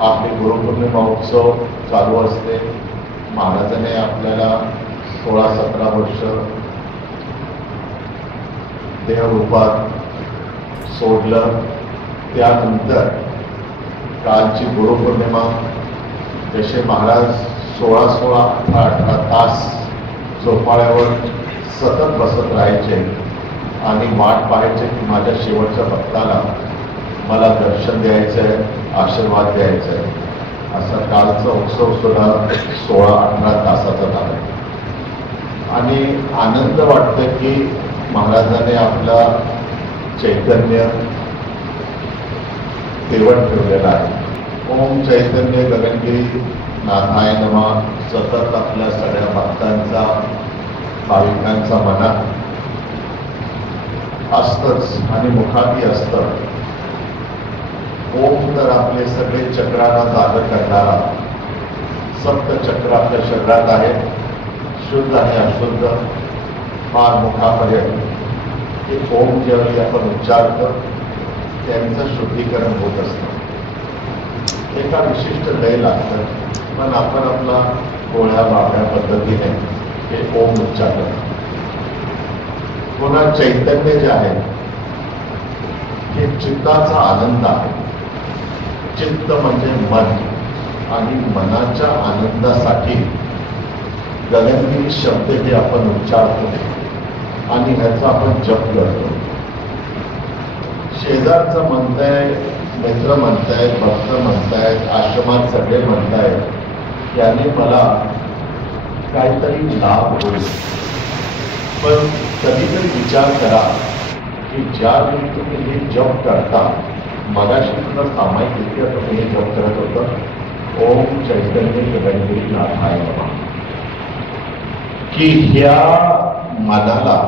आपले गुरुपौर्णिमा उत्सव चालू असते. महाराजांनी आपल्याला 16-17 वर्ष देहरूपात सोडलं. त्यानंतर कालची गुरुपौर्णिमा, जसे महाराज 16-18 तास झोपाळ्यावर सतत बसत राहायचे आणि वाट पाहायचे की माझ्या शेवटच्या भक्ताला मला दर्शन द्यायचं आहे, आशीर्वाद द्यायचा आहे. असा कालचा उत्सव सुद्धा 16-18 तासाचा झाला आणि आनंद वाटतं की महाराजांनी आपला चैतन्य तेवढ ठेवलेला आहे. ओम चैतन्य गगनगिरी नाथाय नमः सतत आपल्या सगळ्या भक्तांचा, भाविकांचा मनात असतंच आणि मुखातही असतं. ओम तर आपले सगळे चक्रांना जाग करणारा सप्तचक्र आपल्या शरीरात आहे, शुद्ध आणि अशुद्ध, फार मुखापर्यंत. हे ओम ज्यावेळी आपण उच्चारतो त्यांचं शुद्धीकरण होत असतं. एका विशिष्ट लय लागतं, पण आपण आपला गोळ्या बाब्या पद्धतीने हे ओम उच्चार करतो. पुन्हा चैतन्य जे आहे हे चित्ताचा आनंद आहे. चित्त म्हणजे मन, आणि मनाच्या आनंदासाठी गगनगिरी शब्द हे आपण उच्चारतो आणि ह्याचा आपण जप करतो. शेजारचं म्हणताय, मित्र म्हणतायत, भक्त म्हणतायत, आश्रमात सगळे म्हणतायत याने मला काहीतरी लाभ होईल. पण कधीतरी विचार करा की ज्यावेळी तुम्ही हे जप करता, मगाशी तुला सामायिक इतक्या तुम्ही हे जप करत होतं, ओम चैतन्य गगनगिरी नाथाय नमः, की ह्या मनाला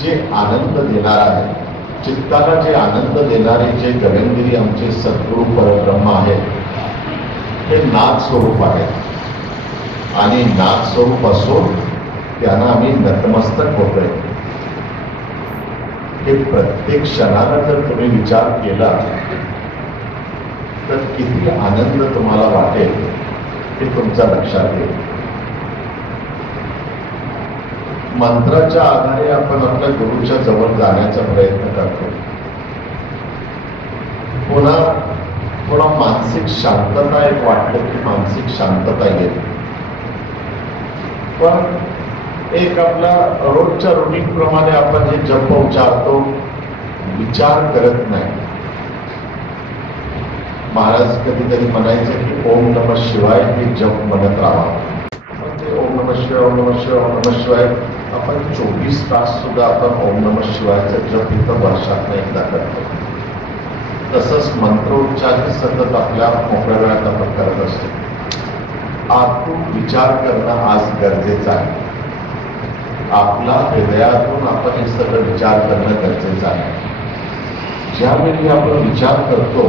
जे आनंद देणार आहे, चित्ताला जे आनंद देणारे जे गगनगिरी आमचे सद्गुरू परब्रह्म आहेत, हे नाथ स्वरूप आहेत आणि नाथ स्वरूप असून त्यांना आम्ही नतमस्तक होतोय. हे प्रत्येक क्षणाला जर तुम्ही विचार केला तर किती आनंद तुम्हाला वाटेल हे तुमच्या लक्षात येईल. मंत्राच्या आधारे आपण आपल्या गुरुच्या जवळ जाण्याचा प्रयत्न करतो. पुन्हा थोडा मानसिक शांतता एक वाटलं की मानसिक शांतता येईल. पण एक आपला रोजच्या रुटीन प्रमाणे आपण हे जप उच्चारतो, विचार करत नाही. महाराज कधीतरी म्हणायचे की ओम नमः शिवाय हे जप म्हणत राहा. ते ओम नमः शिवाय, ओम नमः शिवाय, ओम नमः शिवाय आपण 24 तास सुद्धा आपण ओम नमः शिवायचा जप इथं वर्षातनं एकदा करतो. तसंच मंत्रोच्चारही सतत आपल्या मोकळ्या वेळात आपण करत असतो. आतून विचार करणं आज गरजेचं आहे. आपला हृदयातून आपण हे सगळं विचार करणं गरजेचं आहे. ज्यावेळी आपण विचार करतो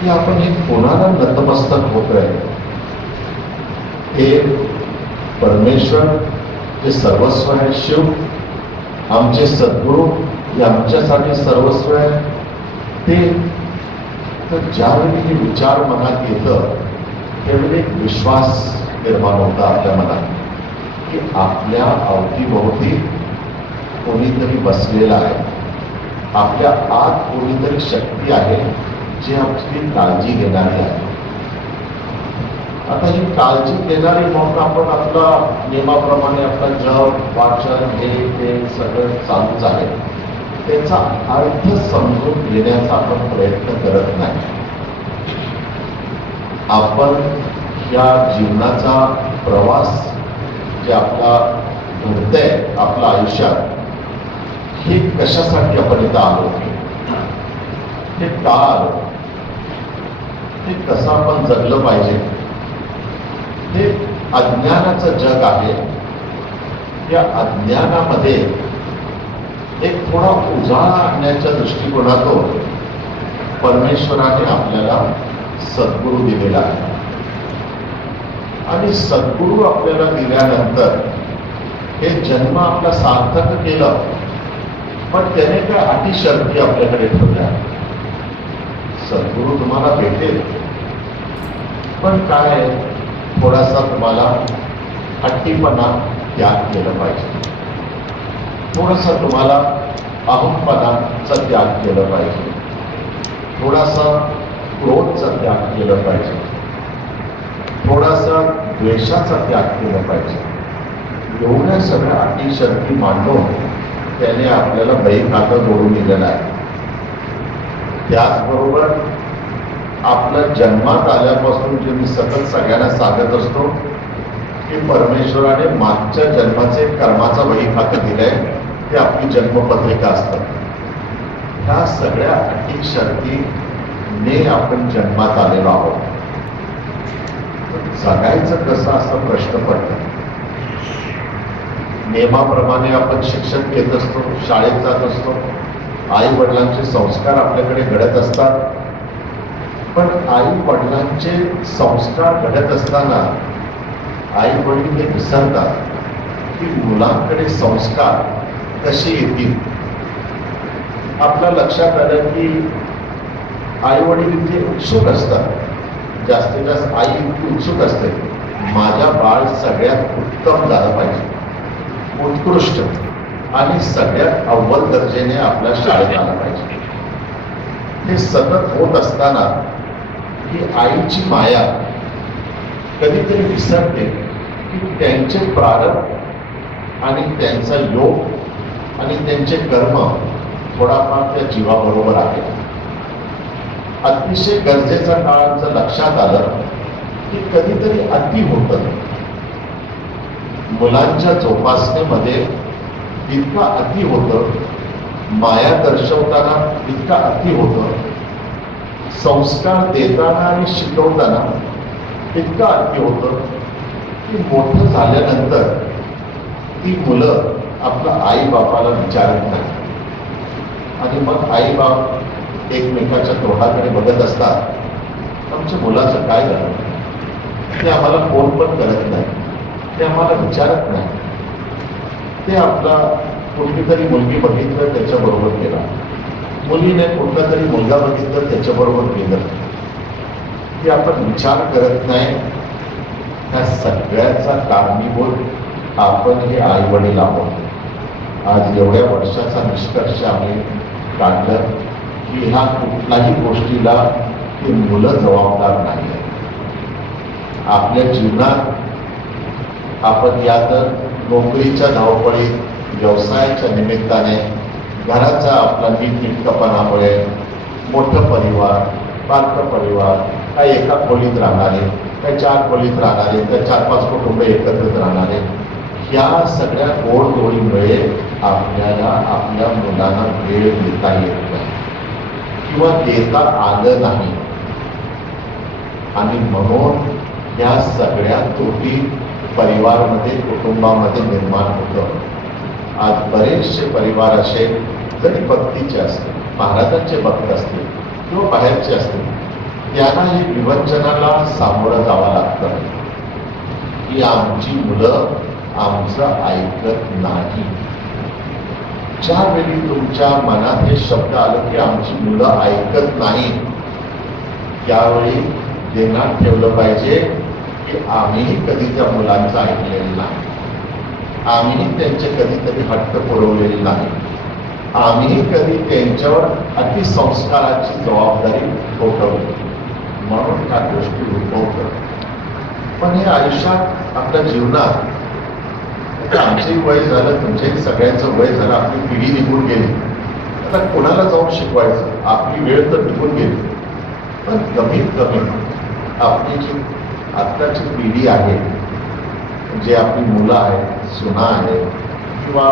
की आपण हे कोणाला नतमस्तक होतोय, हे परमेश्वर जे सर्वस्व आहे, शिव आमचे सद्गुरू हे आमच्यासाठी सर्वस्व आहे, ते तर ज्यावेळी हे विचार मनात येतं त्यावेळी एक विश्वास निर्माण होता आपल्या मनात की आपल्या अवतीभोवती कोणीतरी बसलेला आहे, आपल्या आत कोणीतरी शक्ती आहे जी आपली काळजी घेणारी आहे. आता ही काळजी घेणारी म्हणून आपण आपला नियमाप्रमाणे आपला जप, वाचन, हे ते सगळं चालूच आहे. त्याचा अर्थ समजून घेण्याचा आपण प्रयत्न करत नाही. आपण या जीवनाचा प्रवास जे आपला घडतंय आपल्या आयुष्यात, हे कशासाठी आपण इथं आलो, हे का आलो, हे कसं आपण जगलं पाहिजे, हे अज्ञानाचं जग आहे. या अज्ञानामध्ये एक थोडा उजाळा आणण्याच्या दृष्टिकोनातून परमेश्वराने आपल्याला सद्गुरू दिलेला आहे. आणि सद्गुरू आपल्याला दिल्यानंतर हे जन्म आपला सार्थक केलं, पण त्याने काय अटी शर्ती आपल्याकडे ठेवल्या. सद्गुरू तुम्हाला भेटेल, पण काय थोडासा तुम्हाला हट्टीपणा त्याग केलं पाहिजे, थोडासा तुम्हाला अहंपणाचा त्याग केलं पाहिजे, थोडासा क्रोधचा त्याग केलं पाहिजे, थोडासा द्वेषाचा त्याग केला पाहिजे. एवढ्या सगळ्या अटी शर्ती मांडून त्याने आपल्याला बही खातं जोडून दिलेलं आहे. त्याचबरोबर आपल्या जन्मात आल्यापासून जे मी सतत सगळ्यांना सांगत असतो की परमेश्वराने मागच्या जन्माचे कर्माचा वही खातं दिलंय, ते आपली जन्मपत्रिका असतात. ह्या सगळ्या अटी शर्तीने आपण जन्मात आलेलो आहोत. जगायचं कसं असा प्रश्न पडतो. नियमाप्रमाणे आपण शिक्षण घेत असतो, शाळेत जात असतो, आई वडिलांचे संस्कार आपल्याकडे घडत असतात. पण आई वडिलांचे संस्कार घडत असताना आई वडील हे विसरतात की मुलांकडे संस्कार कसे येतील. आपल्या लक्षात आलं की आई वडील इतके उत्सुक असतात, जास्तीत जास्त आई इतकी उत्सुक असते, माझ्या बाळ सगळ्यात उत्तम झालं पाहिजे, उत्कृष्ट आणि सगळ्यात अव्वल दर्जेने आपल्या शाळेत आलं पाहिजे. हे सतत होत असताना ही आईची माया कधीतरी विसरते की त्यांचे प्रारंभ आणि त्यांचा योग आणि त्यांचे कर्म थोडाफार त्या जीवाबरोबर आहे. अतिशय गरजेचं काळ जर लक्षात आलं की कधीतरी अति होतं. मुलांच्या जोपासनेमध्ये इतका अति होतं, माया दर्शवताना इतका अति होतं, संस्कार देताना आणि शिकवताना इतका अति होतं की मोठं झाल्यानंतर ती मुलं आपल्या आई बापाला विचारत नाही. आणि मग आई बाप एकमेकाच्या तोंडाकडे बघत असतात, आमच्या मुलाचं काय झालं, ते आम्हाला फोन पण करत नाही, ते आम्हाला विचारत नाही, ते आपला कुठली तरी मुलगी बघितलं त्याच्याबरोबर गेला, मुलीने कुठला तरी मुलगा बघितलं त्याच्याबरोबर गेलं, की आपण विचार करत नाही. ह्या सगळ्याचा कारणीभूत आपण हे आई वडील आहोत. आज एवढ्या वर्षाचा निष्कर्ष आम्ही काढलं की ह्या कुठल्याही गोष्टीला ही मुलं जबाबदार नाही. आपल्या जीवनात आपण यात नोकरीच्या धावपळीत, व्यवसायाच्या निमित्ताने, घराचा आपला नीटनेटकेपणामुळे मोठं परिवार, बारकं परिवार, काही एका खोलीत राहणारे, काही 4 खोलीत राहणारे, काही 4-5 कुटुंब एकत्रित राहणारे, ह्या सगळ्या गोडगोळीमुळे आपल्याला आपल्या मुलांना वेळ देता येत नाही किंवा देता आलं नाही. आणि म्हणून या सगळ्या त्रुटी परिवारामध्ये, कुटुंबामध्ये निर्माण होतं. आज बरेचसे परिवार असे जरी भक्तीचे असतील, महाराजांचे भक्त असतील किंवा बाहेरचे असतील, त्यांना ही विवंचनाला सामोरं जावं लागतं की आमची मुलं आमचं ऐकत नाही. ज्यावेळी तुमच्या मनात हे शब्द आलं की आमची मुलं ऐकत नाही, त्यावेळी ध्यानात ठेवलं पाहिजे की आम्हीही कधी त्या मुलांचं ऐकलेलं नाही, आम्हीही त्यांचे कधीतरी हट्ट पुरवलेले नाही, आम्हीही कधी त्यांच्यावर अतिसंस्काराची जबाबदारी ठोठवली, म्हणून त्या गोष्टी उद्भवतात. पण हे आयुष्यात, आपल्या जीवनात, आमचंही वय झालं, तुमचंही सगळ्यांचं वय झालं, आपली पिढी निघून गेली, आता कोणाला जाऊन शिकवायचं, आपली वेळ तर निघून गेली. पण कमीत कमी आपली जी आत्ताची पिढी आहे, जे आपली मुलं आहेत, सुना आहेत, किंवा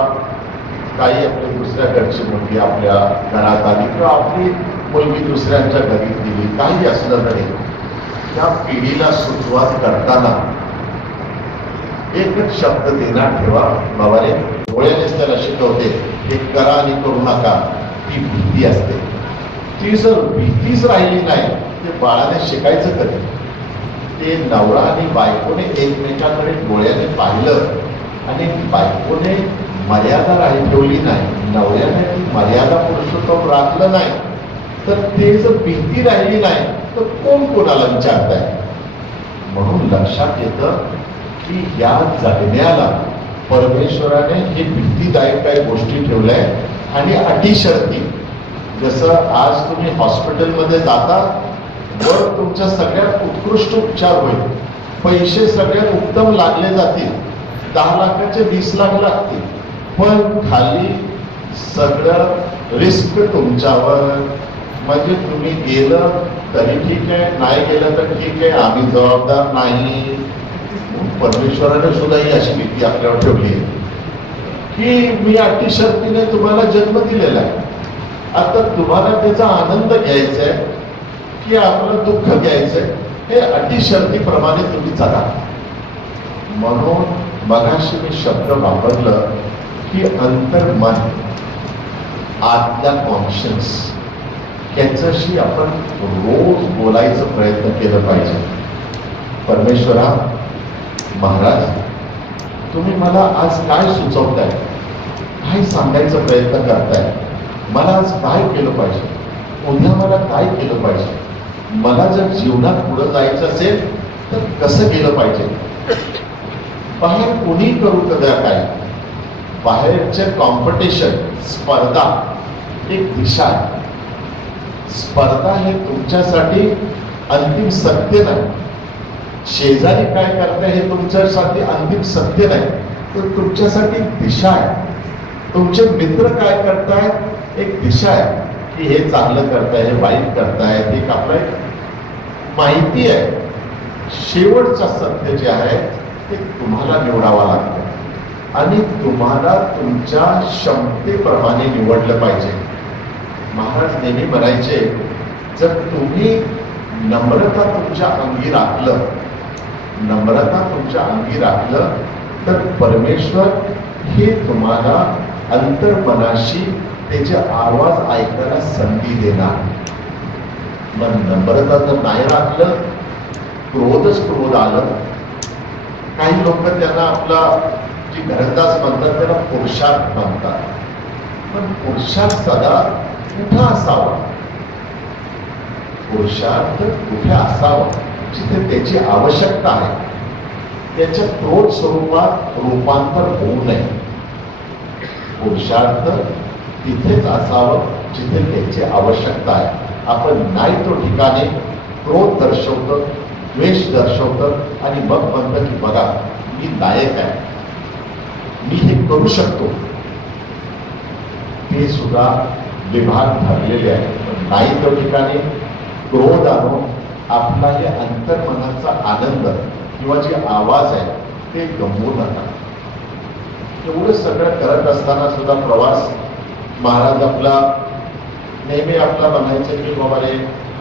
काही आपल्या दुसऱ्या घरची मुलगी आपल्या घरात आली किंवा आपली मुलगी दुसऱ्यांच्या घरी दिली, काही असलं तरी त्या पिढीला सुरुवात करताना एकच शब्द देण्यात ठेवा, बाबाने डोळ्यानेच त्याला शिकवते, हे करा आणि करू नका, ती भीती असते. ती जर भीतीच राहिली नाही, ते बाळाने शिकायचं कधी? ते नवरा आणि बायकोने एकमेकांकडे डोळ्याने पाहिलं आणि बायकोने मर्यादा ठेवली नाही, नवऱ्याने ती मर्यादा पुरुषोत्तम राखलं नाही, तर ते जर भीती राहिली नाही तर कोण कोणाला विचारताय. म्हणून लक्षात येतं की या जगण्याला परमेश्वराने हे भीतीदायक काही गोष्टी ठेवल्या आणि अटी शर्ती. जसं आज तुम्ही हॉस्पिटलमध्ये जाता वर तुमच्या सगळ्यात उत्कृष्ट उपचार होईल, पैसे सगळ्यात उत्तम लागले जातील, 10 लाखाचे 20 लाख लागतील, पण खाली सगळं रिस्क तुमच्यावर. म्हणजे तुम्ही गेलं तरी ठीक आहे, नाही गेलं तर ठीक आहे, आम्ही जबाबदार नाही. परमेश्वराने सुद्धा ही अशी भीती आपल्यावर ठेवली आहे की मी अटी शर्तीने तुम्हाला जन्म दिलेला आहे. आता तुम्हाला त्याचा आनंद घ्यायचा आहे की आपलं दुःख घ्यायचंय, हे अटी शर्तीप्रमाणे तुम्ही जगा. म्हणून मगाशी मी शब्द वापरलं की अंतर्मन, आतला कॉन्शियन्स, याच्याशी आपण रोज बोलायचा प्रयत्न केला पाहिजे. परमेश्वरा, महाराज, तुम्ही मला आज काय सुचवताय, काय सांगायचा प्रयत्न करताय, मला आज काय केलं पाहिजे, उद्या मला काय केलं पाहिजे, मला जर जीवनात पुढे जायचं असेल तर कसं गेलं पाहिजे. बाहेर कोणी करू द्या काय, बाहेरचे कॉम्पिटिशन, स्पर्धा एक दिशा आहे. स्पर्धा हे तुमच्यासाठी अंतिम सत्य नाही. शेजारी काय करताय हे तुमच्यासाठी अंतिम सत्य नाही, तर तुमच्यासाठी दिशा आहे. तुमचे मित्र काय करतायत एक दिशा आहे की हे चांगलं करताय, हे वाईट करतायत, एक आपलं एक माहिती आहे. शेवटचं सत्य जे आहे ते तुम्हाला निवडावं लागतं आणि तुम्हाला तुमच्या क्षमतेप्रमाणे निवडलं पाहिजे. महाराज नेहमी म्हणायचे, जर तुम्ही नम्रता तुमच्या अंगी राखलं, नम्रता तुमच्या अंगी राखलं तर परमेश्वर हे तुम्हाला अंतर्मनाशी त्याचे आवाज ऐकायला संधी देणार. मग नम्रता जर नाही राखलं, क्रोध आलं. काही लोक त्यांना आपला जी घरंदाज म्हणतात त्याला पुरुषार्थ म्हणतात, पण पुरुषार्थ सदा कुठं असावा, पुरुषार्थ कुठे असावा जिथे त्याची आवश्यकता आहे, त्याच्या क्रोध स्वरूपात रूपांतर होऊ नये. पुरुषार्थ तिथेच असावं जिथे त्याची आवश्यकता आहे. आपण नाही तो ठिकाणी क्रोध दर्शवतं, द्वेष दर्शवतं आणि मग म्हणतं की बघा मी लायक आहे, मी हे करू शकतो. ते सुद्धा विभाग ठरलेले आहे. पण नाही त्या ठिकाणी क्रोध आणून आपला हे अंतर्मनाचा आनंद किंवा जे आवाज आहे ते गमवू नका. एवढं सगळं करत असताना सुद्धा प्रवास महाराज आपला नेहमी आपला म्हणायचं की बाबा रे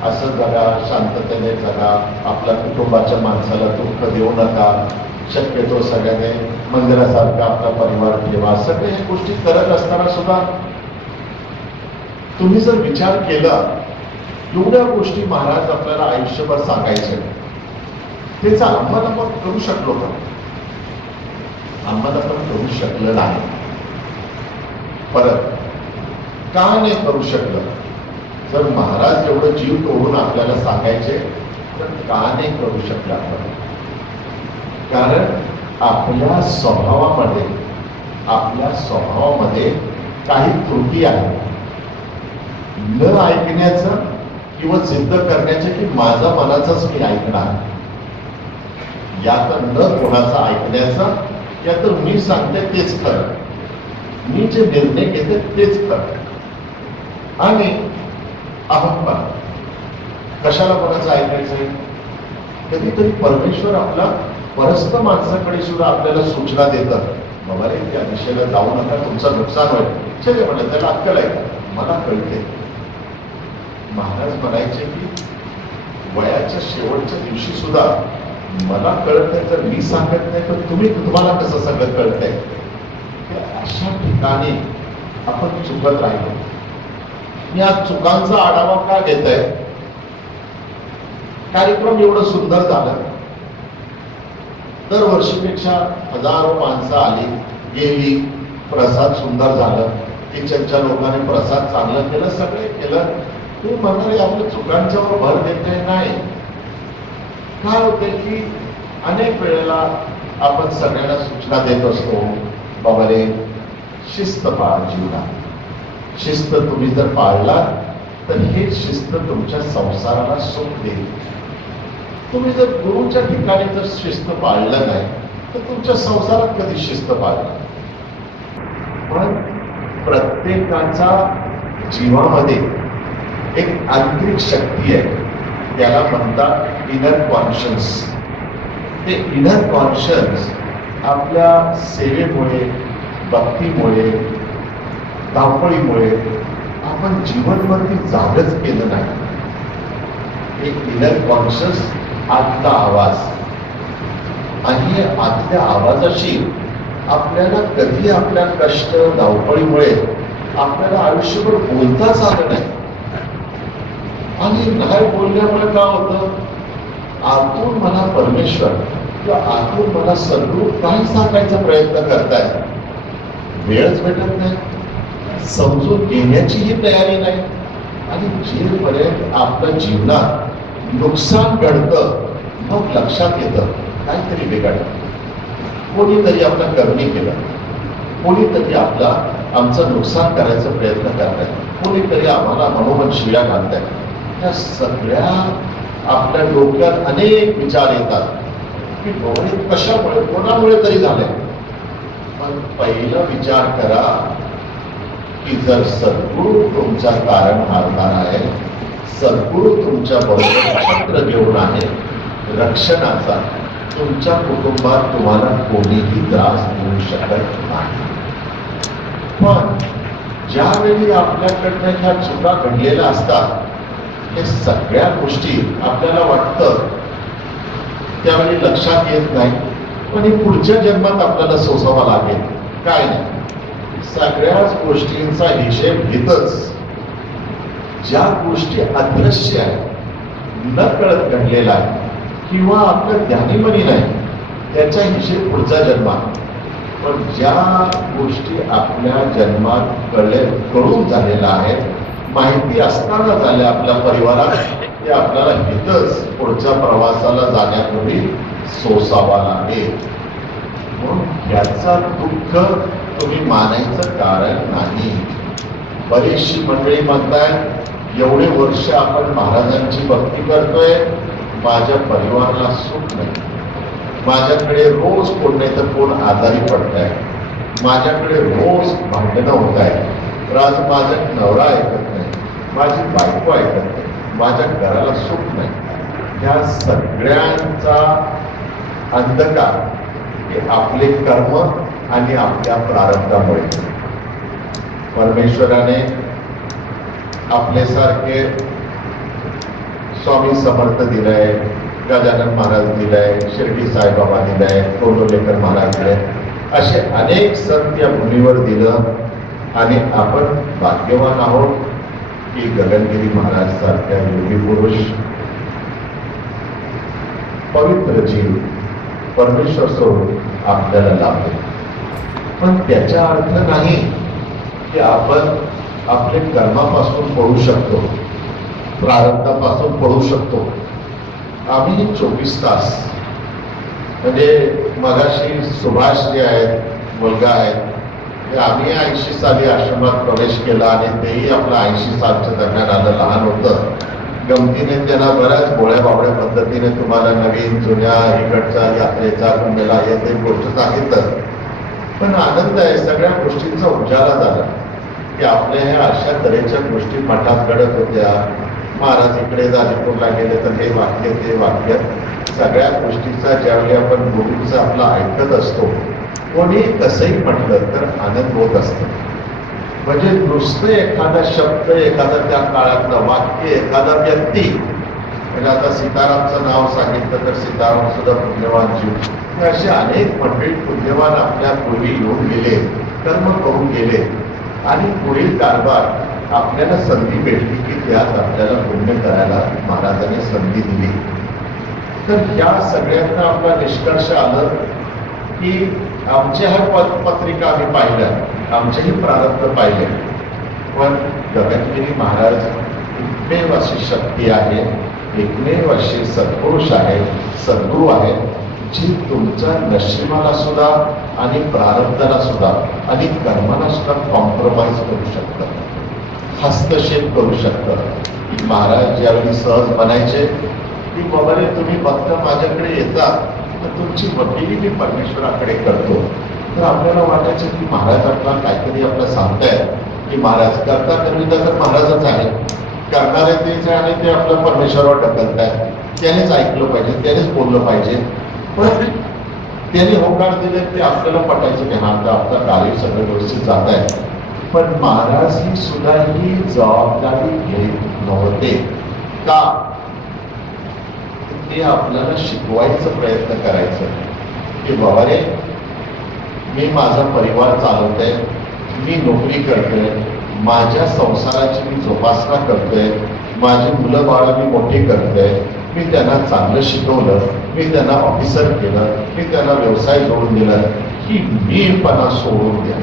असं जगा, शांततेने जगा, आपल्या कुटुंबाच्या माणसाला दुःख देऊ नका, शक्यतो सगळ्याने मंदिरासारखा आपला परिवार ठेवा. सगळ्या ह्या गोष्टी करत असताना सुद्धा तुम्ही जर विचार केला, एवढ्या गोष्टी महाराज आपल्याला आयुष्यभर सांगायचे, त्याचा अंमल आपण करू शकलो का? अंमल आपण करू शकलं नाही. परत का नाही करू शकलं? जर महाराज एवढं जीव तोडून आपल्याला सांगायचे तर का नाही करू शकलं आपण? कारण आपल्या स्वभावामध्ये काही त्रुटी आहे. न ऐकण्याचं किंवा सिद्ध करण्याचे की माझा मनाचाच मी ऐकणार, या तर न कोणाचा ऐकण्याचा, या तर मी सांगते तेच कर, मी जे निर्णय घेते तेच कर. आणि अहंकार, कशाला कोणाचं ऐकायचंय? कधीतरी परमेश्वर आपला परस्थ माणसाकडे सुद्धा आपल्याला सूचना देतात, बाबा रे त्या दिशेला जाऊ नका, तुमचं नुकसान होईल. चले म्हणत त्याला अक्कल आहे का? मला कळते. महाराज म्हणायचे की वयाच्या शेवटच्या दिवशी सुद्धा मला कळत नाही, तर मी सांगत नाही तर तुम्हाला कसं सगळं कळतंय? अशा ठिकाणी आपण चुकत राहिलो. या चुकांचा आढावा का घेत आहे? कार्यक्रम एवढं सुंदर झालं, दरवर्षीपेक्षा हजारो माणसं आली गेली, प्रसाद सुंदर झालं, किचनच्या लोकांनी प्रसाद चांगलं केलं, सगळे केलं, तू म्हणाले आपल्या चुकांच्यावर भर देते नाही. काय होते की अनेक वेळेला आपण सगळ्यांना सूचना देत असतो, बाबा रे शिस्त पाळा जीवनात. शिस्त तुम्ही जर पाळलात तर हे शिस्त तुमच्या संसाराला सुख देईल. तुम्ही जर गुरुच्या ठिकाणी जर शिस्त पाळलं नाही तर तुमच्या संसारात कधी शिस्त पाळणार. पण प्रत्येकाचा जीवामध्ये एक आंतरिक शक्ती आहे, त्याला म्हणतात इनर कॉन्शियन्स. ते इनर कॉन्शियन्स आपल्या सेवेमुळे, भक्तीमुळे, धावपळीमुळे आपण जीवनवरती जागच केलं नाही. एक इनर कॉन्शियस आतला आवाज, आणि या आतल्या आवाजाशी आपल्याला कधी आपल्या कष्ट धावपळीमुळे आपल्याला आयुष्यभर बोलताच आलं नाही. आणि नाही बोलल्यामुळे काय होतं, आतून मला परमेश्वर किंवा आतून मला सद्गुरू काय सांगायचा प्रयत्न करताय, वेळच भेटत नाही, समजून घेण्याचीही तयारी नाही. आणि जेपर्यंत आपल्या जीवनात नुकसान घडतं मग लक्षात येतं काहीतरी बिघडलं, कोणीतरी आपला करणी केलं, कोणीतरी आमचं नुकसान करायचा प्रयत्न करताय, कोणीतरी आम्हाला मनोमन शिव्या घालताय. त्या सगळ्या आपल्या डोक्यात अनेक विचार येतात की डोळे कशामुळे, कोणामुळे तरी झाले. पण पहिला विचार करा की जर सद्गुरू तुमचा कारण हारणार आहे, सद्गुरू तुमच्या बरोबर छत्र घेऊन आहे रक्षणाचा, तुमच्या कुटुंबात तुम्हाला कोणीही त्रास देऊ शकत नाही. पण ज्यावेळी आपल्याकडनं ह्या चुका घडलेल्या असतात, हे सगळ्या गोष्टी आपल्याला वाटतं त्यावेळी लक्षात येत नाही, पण हे पुढच्या जन्मात आपल्याला सोसावा लागेल. काय नाही, सगळ्याच गोष्टींचा हिशेब घेतच. ज्या गोष्टी अदृश्य आहेत, न कळत घडलेला आहे किंवा आपल्या ध्यानीमनी नाही, त्याचा हिशेब पुढचा जन्मात. पण ज्या गोष्टी आपल्या जन्मात कळून झालेल्या आहेत, माहिती असताना झाल्या आपल्या परिवारात, ते आपल्याला हितच पुढच्या प्रवासाला जाण्यापूर्वी सोसावा लागेल. म्हणून याचा दुःख तुम्ही मानायचं कारण नाही. बरीचशी मंडळी म्हणतायत एवढे वर्ष आपण महाराजांची भक्ती करतोय, माझ्या परिवाराला सुख नाही, माझ्याकडे रोज कोण नाही तर कोण आजारी पडत आहे, माझ्याकडे रोज भांडणं होत आहे, राज माझा नवरा ऐकत नाही, माझी बायको ऐकत नाही, माझ्या घराला सुख नाही. ह्या सगळ्यांचा अंधकार हे आपले कर्म आणि आपल्या प्रारब्धामुळे. परमेश्वराने आपल्यासारखे स्वामी समर्थ दिलंय, गजानन महाराज दिलंय, शिर्डी साईबाबा दिलाय, कोंडोलेकर महाराज दिले, असे अनेक संत या भूमीवर दिलं. आणि आपण भाग्यवान आहोत की गगनगिरी महाराज सारख्या योगी पुरुष, पवित्र जीव परमेश्वर स्वरूप आपल्याला लाभले. पण त्याचा अर्थ नाही की आपण आपले कर्मापासून पळू शकतो, प्रारब्धापासून पळू शकतो. आम्ही 24 तास, म्हणजे मगाशी सुभाष जे आहेत मुलगा आहेत, ते आम्ही 80 साली आश्रमात प्रवेश केला आणि तेही आपलं 80 सालच्या दरम्यान आलं, लहान होतं. गमतीने त्यांना बऱ्याच भोळ्या बावड्या पद्धतीने तुम्हाला नवीन जुन्या इकडचा यात्रेचा कुंभेला येते गोष्ट सांगितलं. पण आनंद आहे, सगळ्या गोष्टींचा उजाला झाला की आपल्या ह्या अशा तऱ्हेच्या गोष्टी मठात घडत होत्या. महाराज इकडे जाजीपूरला गेले तर हे वाक्य ते वाक्य, सगळ्या गोष्टीचा ज्यावेळी आपण गुरुचं आपला ऐकत असतो, कोणी कसंही म्हटलं तर आनंद होत असतो. म्हणजे नुसतं एखादा शब्द, एखादा त्या काळातलं वाक्य, एखादा व्यक्ती, म्हणजे आता सीतारामचं नाव सांगितलं तर सीताराम सुद्धा पुण्यवान जीव, हे असे अनेक मंडळी पुण्यवान आपल्या पूर्वी येऊन गेले, कर्म करून गेले, आणि पुढील कारभार आपल्याला संधी भेटली की त्यात आपल्याला पुण्य करायला महाराजांनी संधी दिली. तर या सगळ्यांना आपला निष्कर्ष आलं की आमच्या ह्या पत्रिका आम्ही पाहिल्या, आमचेही प्रारब्ध पाहिले, पण गगनगिरी महाराज एकमेव अशी शक्ती आहे, एकमेव अशी सत्पुरुष आहे, सद्गुरू आहे, जी तुमच्या नशिबाला सुद्धा आणि प्रारब्धाला सुद्धा आणि कर्माला सुद्धा कॉम्प्रोमाइज करू शकतात, हस्तक्षेप करू शकतात. महाराज ज्यावेळी सहज म्हणायचे की बाबा रे, तुम्ही फक्त माझ्याकडे येता तर तुमची वकिली मी परमेश्वराकडे करतो. तर आपल्याला वाटायचं की महाराज आपला काहीतरी आपलं सांगतायत की महाराज करता करविता तर महाराजच आहे, करणारे तेच आहे आणि ते आपलं परमेश्वरावर ढकलतायत, त्यानेच ऐकलं पाहिजे, त्यानेच बोललं पाहिजे. पण त्याने होकार दिले ते आपल्याला पटायचं की हा आपलं कार्य सगळं व्यवस्थित जात आहे. पण महाराज ही सुद्धा ही जबाबदारी घेत नव्हते का? ते आपल्याला शिकवायचा प्रयत्न करायचं की बाबा रे, मी माझा परिवार चालवतोय, मी नोकरी करतोय, माझ्या संसाराची मी जोपासना करतोय, माझी मुलं बाळं मी मोठी करतोय, मी त्यांना चांगलं शिकवलं, मी त्यांना ऑफिसर केलं, मी त्यांना व्यवसाय जोडून दिला, ही मीपणा सोडून द्या.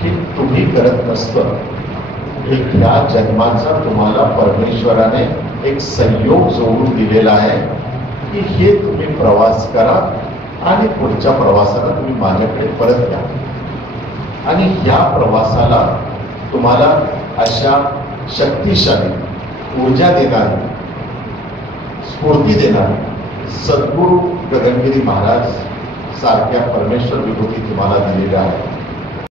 हे तुम्ही करत नसतं. ह्या जन्माचा तुम्हाला परमेश्वराने एक संयोग जोडून दिलेला आहे की हे तुम्ही प्रवास करा आणि पुढच्या प्रवासाला तुम्ही माझ्याकडे परत या. आणि या प्रवासाला तुम्हाला अशा शक्तिशाली ऊर्जा देणारी, स्फूर्ती देणारी सद्गुरू गगनगिरी महाराज सारख्या परमेश्वर विभूती तुम्हाला दिलेल्या आहेत.